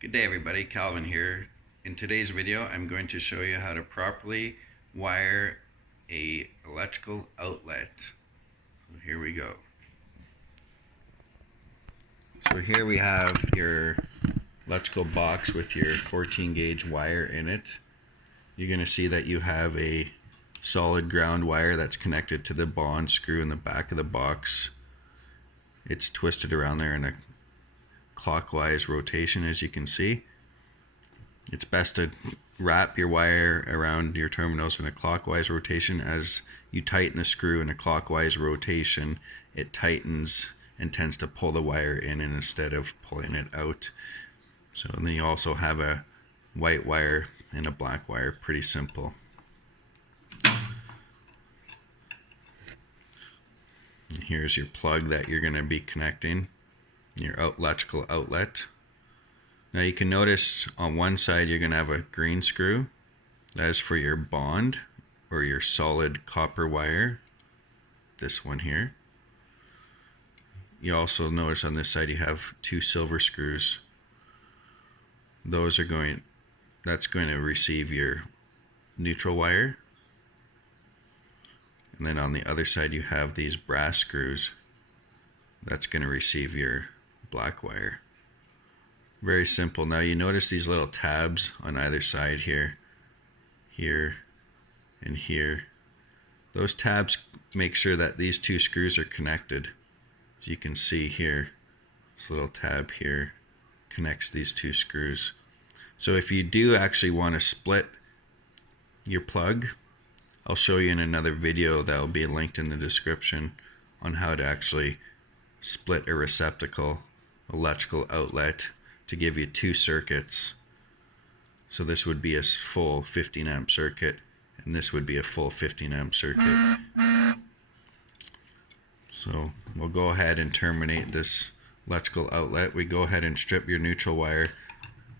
Good day everybody, Calvin here. In today's video I'm going to show you how to properly wire a electrical outlet. So here we go. So here we have your electrical box with your 14 gauge wire in it. You're going to see that you have a solid ground wire that's connected to the bond screw in the back of the box. It's twisted around there in a clockwise rotation, as you can see. It's best to wrap your wire around your terminals in a clockwise rotation. As you tighten the screw in a clockwise rotation, it tightens and tends to pull the wire in instead of pulling it out. So then you also have a white wire and a black wire. Pretty simple. And here's your plug that you're going to be connecting, your electrical outlet. Now you can notice on one side you're going to have a green screw. That is for your bond or your solid copper wire. This one here. You also notice on this side you have two silver screws. That's going to receive your neutral wire. And then on the other side you have these brass screws. That's going to receive your black wire. Very simple. Now you notice these little tabs on either side here, and here. Those tabs make sure that these two screws are connected. As you can see here, this little tab here connects these two screws. So if you do actually want to split your plug, I'll show you in another video that will be linked in the description on how to actually split a receptacle electrical outlet to give you two circuits. So this would be a full 15 amp circuit, and this would be a full 15 amp circuit. So we'll go ahead and terminate this electrical outlet. We go ahead and strip your neutral wire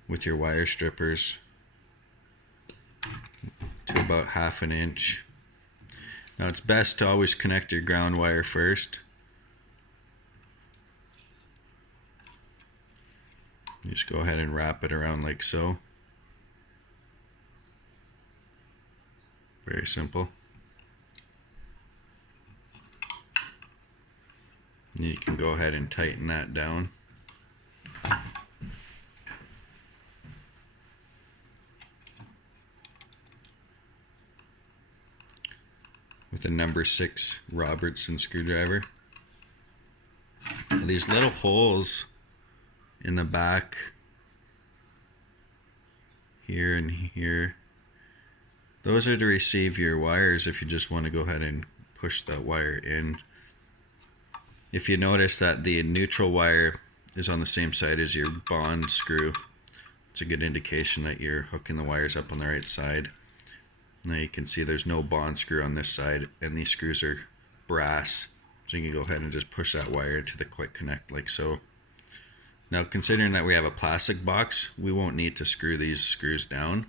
with your wire strippers to about 1/2 inch. Now it's best to always connect your ground wire first. You just go ahead and wrap it around like so. Very simple. And you can go ahead and tighten that down. With a number 6 Robertson screwdriver. Now these little holes in the back here and here, those are to receive your wires if you just want to go ahead and push that wire in. If you notice that the neutral wire is on the same side as your bond screw, it's a good indication that you're hooking the wires up on the right side. Now you can see there's no bond screw on this side, and these screws are brass, so you can go ahead and just push that wire into the quick connect like so. Now considering that we have a plastic box, we won't need to screw these screws down.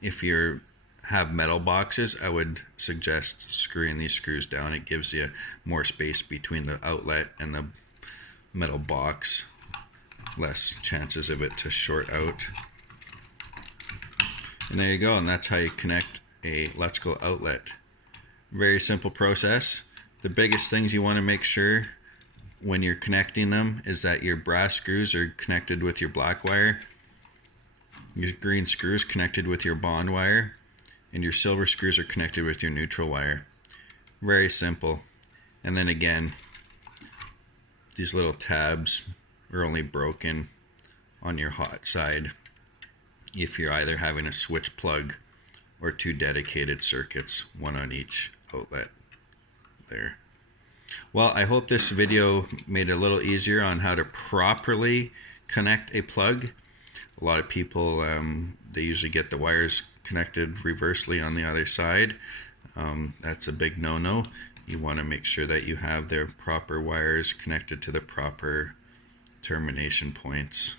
If you have metal boxes, I would suggest screwing these screws down. It gives you more space between the outlet and the metal box, less chances of it to short out. And there you go, and that's how you connect a electrical outlet. Very simple process. The biggest things you want to make sure when you're connecting them is that your brass screws are connected with your black wire, your green screws connected with your bond wire, and your silver screws are connected with your neutral wire. Very simple. And then again, these little tabs are only broken on your hot side if you're either having a switch plug or two dedicated circuits, one on each outlet there. Well, I hope this video made it a little easier on how to properly connect a plug. A lot of people, they usually get the wires connected reversely on the other side. That's a big no-no. You want to make sure that you have their proper wires connected to the proper termination points.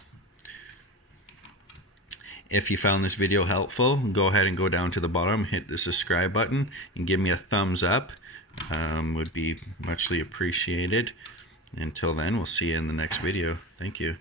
If you found this video helpful, go ahead and go down to the bottom, hit the subscribe button, and give me a thumbs up. Would be muchly appreciated. Until then, we'll see you in the next video. Thank you.